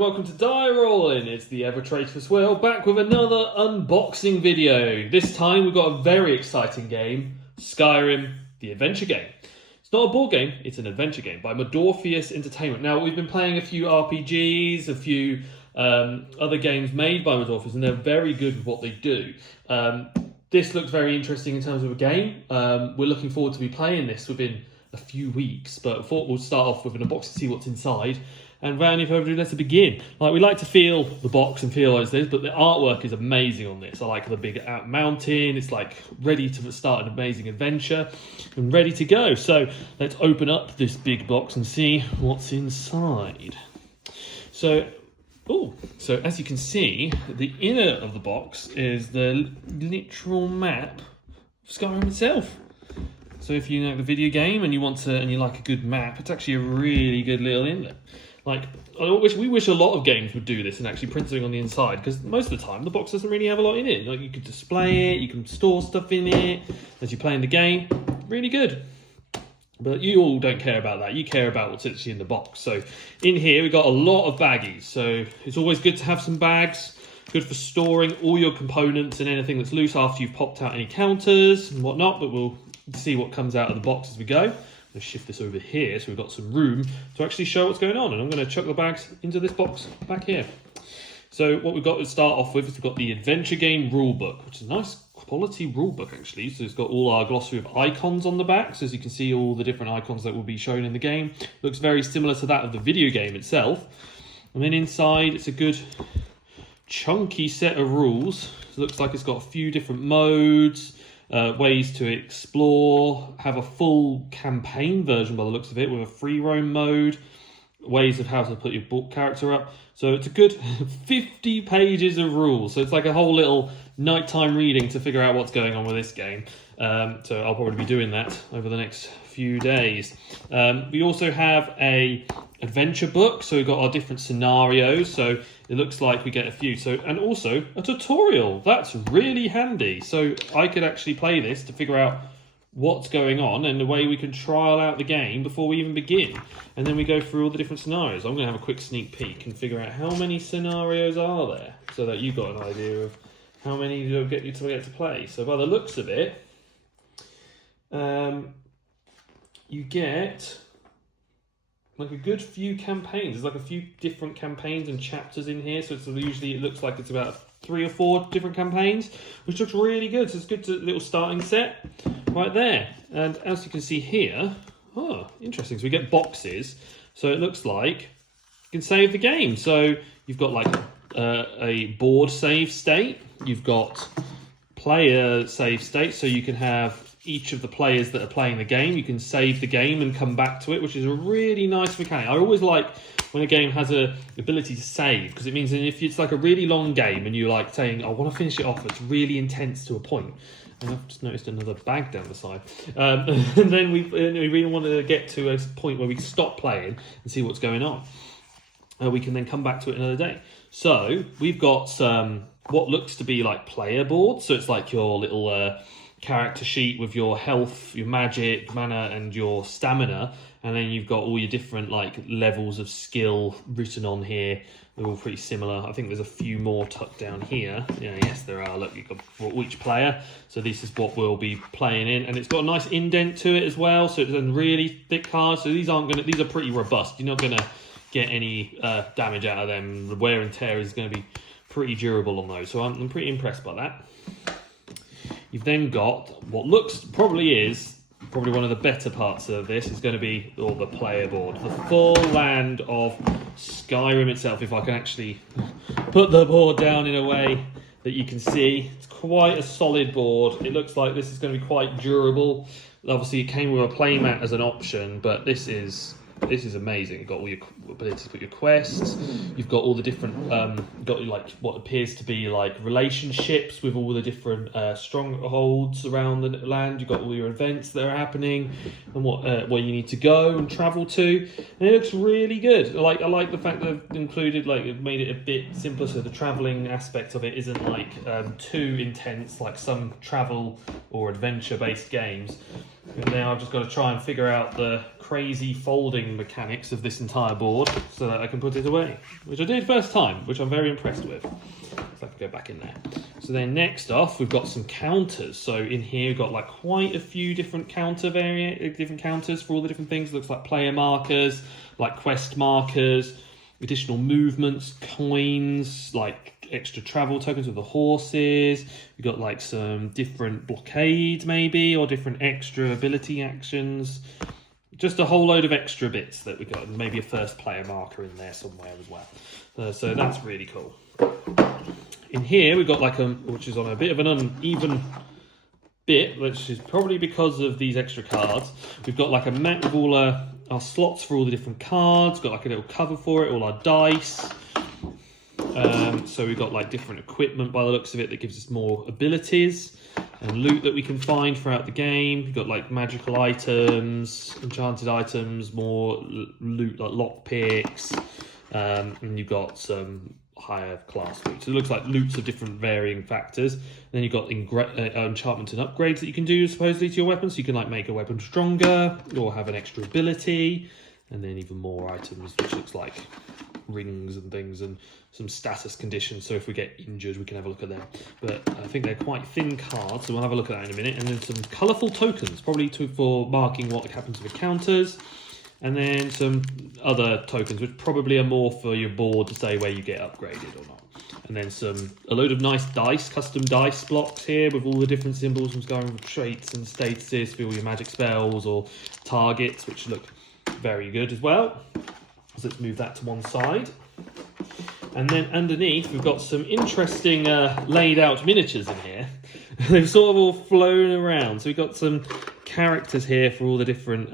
welcome to Die Rollin. It's the ever-traitorous Will back with another unboxing video. This time we've got a very exciting game, Skyrim, the adventure game. It's not a board game, it's an adventure game by Morpheus Entertainment. Now we've been playing a few RPGs, a few other games made by Morpheus, and they're very good with what they do. This looks very interesting in terms of a game. We're looking forward to be playing this within a few weeks, but I thought we'll start off with an unboxing to see what's inside. And without any further ado, let's begin. Like, we like to feel the box and feel as this, but the artwork is amazing on this. I like the big mountain. It's like ready to start an amazing adventure and ready to go. So let's open up this big box and see what's inside. So as you can see, the inner of the box is the literal map of Skyrim itself. So if you know the video game and you like a good map, it's actually a really good little inlet. Like, we wish a lot of games would do this and actually print something on the inside, because most of the time the box doesn't really have a lot in it. Like, you could display it, you can store stuff in it as you're playing the game. Really good. But you all don't care about that. You care about what's actually in the box. So in here we've got a lot of baggies. So it's always good to have some bags. Good for storing all your components and anything that's loose after you've popped out any counters and whatnot. But we'll see what comes out of the box as we go. Let's shift this over here so we've got some room to actually show what's going on. And I'm going to chuck the bags into this box back here. So what we've got to start off with is we've got the adventure game rulebook, which is a nice quality rulebook actually. So it's got all our glossary of icons on the back. So as you can see, all the different icons that will be shown in the game. Looks very similar to that of the video game itself. And then inside, it's a good chunky set of rules. It looks like it's got a few different modes. Ways to explore, have a full campaign version by the looks of it with a free roam mode, ways of how to put your book character up. So it's a good 50 pages of rules. So it's like a whole little nighttime reading to figure out what's going on with this game. So I'll probably be doing that over the next few days. We also have a adventure book, so we've got our different scenarios, so it looks like we get a few. So, and also a tutorial. That's really handy. So I could actually play this to figure out what's going on and the way we can trial out the game before we even begin. And then we go through all the different scenarios. I'm going to have a quick sneak peek and figure out how many scenarios are there, so that you've got an idea of how many you'll get to play. So by the looks of it, you get like a good few campaigns. There's like a few different campaigns and chapters in here. So usually it looks like it's about 3 or 4 different campaigns, which looks really good. So it's a good little starting set right there. And as you can see here, interesting. So we get boxes. So it looks like you can save the game. So you've got like a board save state. You've got player save state. So you can have each of the players that are playing the game, you can save the game and come back to it, which is a really nice mechanic. I always like when a game has a ability to save, because it means that if it's like a really long game and you're like saying, I want to finish it off, it's really intense to a point. And I've just noticed another bag down the side. And then we really want to get to a point where we can stop playing and see what's going on. We can then come back to it another day. So we've got some what looks to be like player boards. So it's like your little character sheet with your health, your magic, mana, and your stamina, and then you've got all your different like levels of skill written on here. They're all pretty similar. I think there's a few more tucked down here. Yeah, yes, there are. Look, you've got for each player. So this is what we'll be playing in, and it's got a nice indent to it as well. So it's a really thick cards. So these are pretty robust. You're not gonna get any damage out of them. The wear and tear is going to be pretty durable on those. So I'm pretty impressed by that. You've then got what probably one of the better parts of this is going to be the player board. The full land of Skyrim itself, if I can actually put the board down in a way that you can see. It's quite a solid board. It looks like this is going to be quite durable. Obviously it came with a playmat as an option, but this is amazing. You've got all your ability to put your quests. You've got all the different, got like what appears to be like relationships with all the different strongholds around the land. You've got all your events that are happening and where you need to go and travel to. And it looks really good. I like the fact that they've included, like, it made it a bit simpler, so the traveling aspect of it isn't like too intense like some travel or adventure based games. And now I've just got to try and figure out the crazy folding mechanics of this entire board so that I can put it away, which I did first time, which I'm very impressed with. So I can go back in there. So then next off, we've got some counters. So in here, we've got like quite a few different different counters for all the different things. It looks like player markers, like quest markers, additional movements, coins, like extra travel tokens with the horses. We've got like some different blockades maybe, or different extra ability actions. Just a whole load of extra bits that we got, and maybe a first player marker in there somewhere as well. So that's really cool. In here we've got like which is on a bit of an uneven bit, which is probably because of these extra cards. We've got like a map with all our slots for all the different cards. Got like a little cover for it, all our dice. So we've got like different equipment by the looks of it that gives us more abilities and loot that we can find throughout the game. You've got like magical items, enchanted items, more loot like lockpicks, and you've got some higher class loot. So it looks like loots of different varying factors. And then you've got enchantment and upgrades that you can do supposedly to your weapon. So you can like make a weapon stronger or have an extra ability, and then even more items, which looks like rings and things, and some status conditions, so if we get injured we can have a look at them. But I think they're quite thin cards, so we'll have a look at that in a minute. And then some colourful tokens, probably for marking what happens to the counters, and then some other tokens which probably are more for your board to say where you get upgraded or not. And then a load of nice dice, custom dice blocks here with all the different symbols from Skyrim, traits and statuses for all your magic spells or targets, which look very good as well. So let's move that to one side. And then underneath, we've got some interesting laid out miniatures in here. They've sort of all flown around. So we've got some characters here for all the different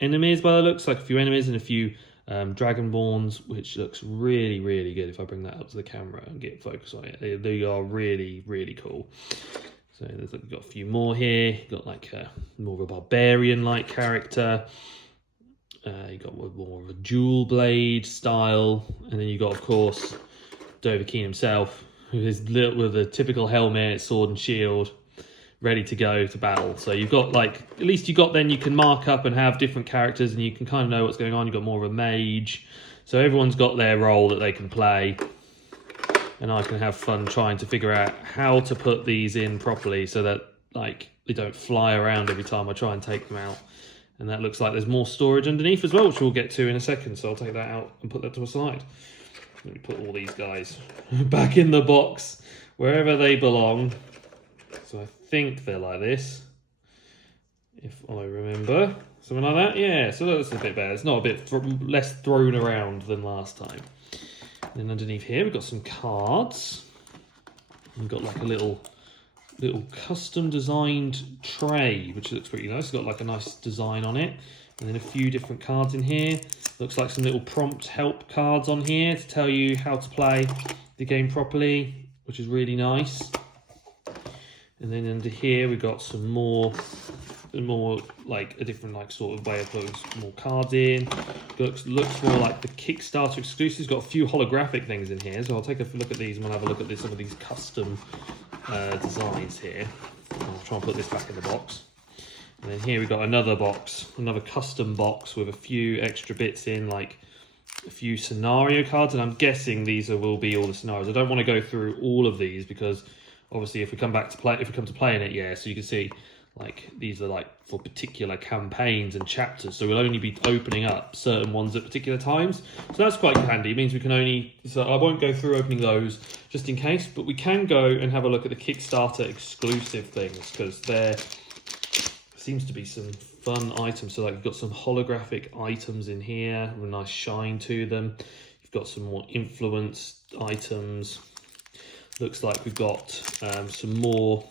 enemies by the looks, like a few enemies and a few dragonborns, which looks really, really good. If I bring that up to the camera and get focus on it, they are really, really cool. So we've got a few more here. You've got like more of a barbarian-like character. You got more of a dual blade style, and then you got, of course, Dovahkiin himself, who is with a typical helmet, sword and shield, ready to go to battle. So you've got like, at least you can mark up and have different characters, and you can kind of know what's going on. You've got more of a mage, so everyone's got their role that they can play, and I can have fun trying to figure out how to put these in properly so that like they don't fly around every time I try and take them out. And that looks like there's more storage underneath as well, which we'll get to in a second. So I'll take that out and put that to a side. Let me put all these guys back in the box, wherever they belong. So I think they're like this, if I remember. Something like that, yeah. So that's a bit better. It's not a bit less thrown around than last time. And then underneath here, we've got some cards. We've got like a little custom designed tray, which looks pretty nice. It's got like a nice design on it, and then a few different cards in here. Looks like some little prompt help cards on here to tell you how to play the game properly, which is really nice. And then under here we've got some more like a different like sort of way of putting more cards in. Looks more like the Kickstarter exclusives. Got a few holographic things in here, so I'll take a look at these and we'll have a look at some of these custom designs here. I'll try and put this back in the box. And then here we've got another box, another custom box with a few extra bits in, like a few scenario cards, and I'm guessing these will be all the scenarios. I don't want to go through all of these because obviously if we come to playing it, yeah, so you can see like these are like for particular campaigns and chapters, so we'll only be opening up certain ones at particular times. So that's quite handy. It means we can only, so I won't go through opening those just in case, but we can go and have a look at the Kickstarter exclusive things, because there seems to be some fun items. So like you've got some holographic items in here with a nice shine to them. You've got some more influenced items. Looks like we've got some more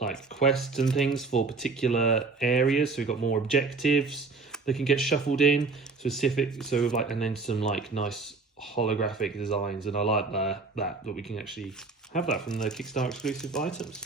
like quests and things for particular areas. So we've got more objectives that can get shuffled in specific. So like, and then some like nice holographic designs, and I like that we can actually have that from the Kickstarter exclusive items.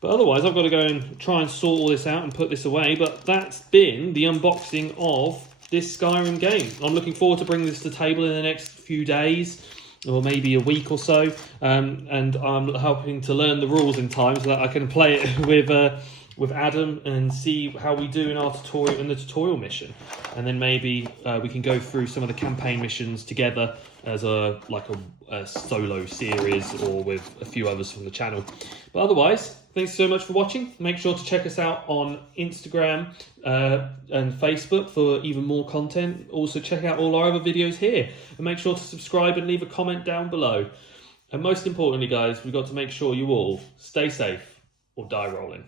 But otherwise, I've got to go and try and sort all this out and put this away. But that's been the unboxing of this Skyrim game. I'm looking forward to bringing this to the table in the next few days, or maybe a week or so, and I'm hoping to learn the rules in time so that I can play it with with Adam and see how we do in our tutorial, in the tutorial mission, and then maybe we can go through some of the campaign missions together as a solo series, or with a few others from the channel. But otherwise, thanks so much for watching. Make sure to check us out on Instagram and Facebook for even more content. Also check out all our other videos here, and make sure to subscribe and leave a comment down below. And most importantly, guys, we've got to make sure you all stay safe or die rolling.